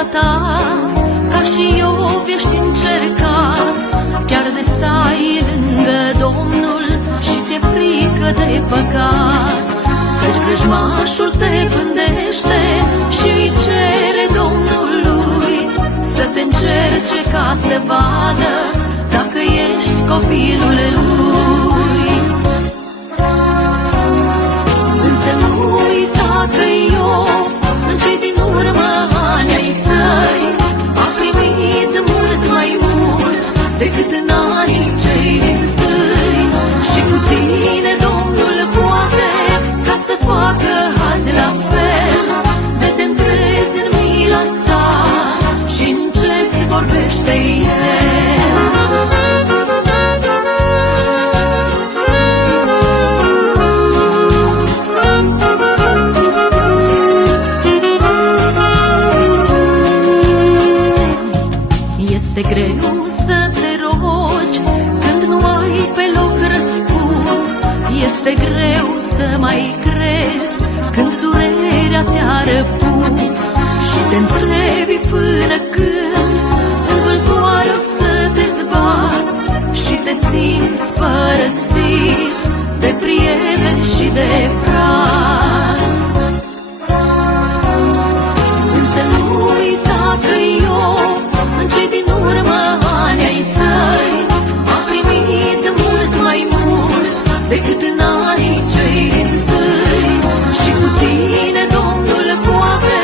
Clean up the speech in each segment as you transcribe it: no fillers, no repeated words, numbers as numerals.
viața ta, ca și Iov ești încercat, chiar de stai lângă Domnul și ți-e frică de păcat. Căci vrăjmașul te pândește și îi cere Domnului să te încerce ca să vadă dacă ești copilul lui. Însă nu uita că Iov în cei din urmă ani ai săi a primit mult mai mult decât în anii cei din tâi. Și cu tine Domnul poate ca să facă azi la fel, de te încrezi în mila sa și încet vorbește El. Este greu să te rogi când nu ai pe loc răspuns. Este greu să mai crezi când durerea te-a răpus. Și te întrebi până când în vâltoare o să te zbați și te simți părăsit de prieteni și de frați. Însă nu uita că Iov în cei din urmă ani ai săi a primit mult mai mult decât în anii cei din tâi. Și cu tine Domnul poate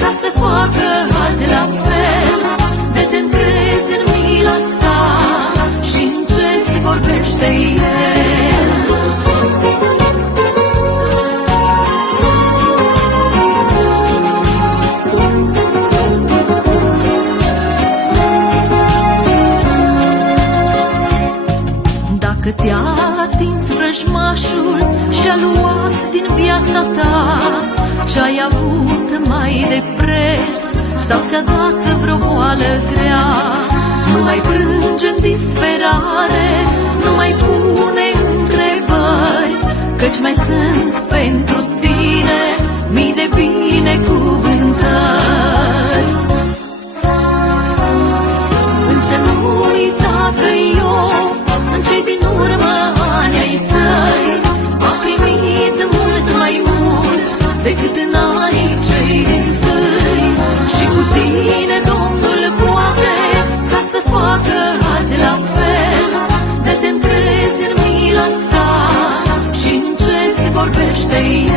ca să facă azi la fel, de te încrezi în mila sa și încet vorbește El. Dacă te-a atins vrăjmașul și-a luat din viața ta ce-ai avut mai de preț, sau ți-a dat vreo boală grea, nu mai plânge în disperare, nu mai pune întrebări, căci mai sunt pentru tine mii de binecuvântări. Însă nu uita că Iov în cei din urmă ani ai săi a primit mult mai mult decât în anii cei din tâi. Și cu tine Domnul poate ca să facă azi la fel, de te încrezi în mila sa și încet vorbește El.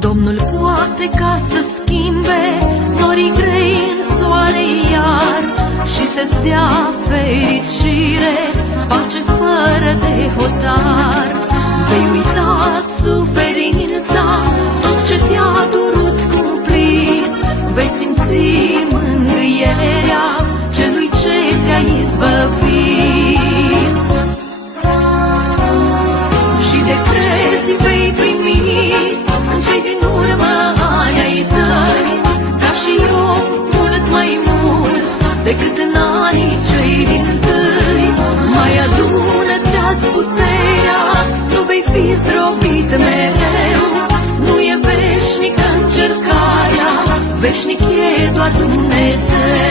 Domnul poate ca să schimbe norii grei în soare iar și să-ți dea fericire, pace fără de hotar. Vei uita suferința, tot ce te-a durut cumplit, vei simți mângâierea celui ce te-a izbăvit. Și de crezi vei primi în cei din urmă ani ai tăi, ca și Iov mult mai mult decât în anii cei din tâi. Mai adună-ți azi puterea, nu vei fi zdrobit mereu, nu e veșnică încercarea, veșnic e doar Dumnezeu.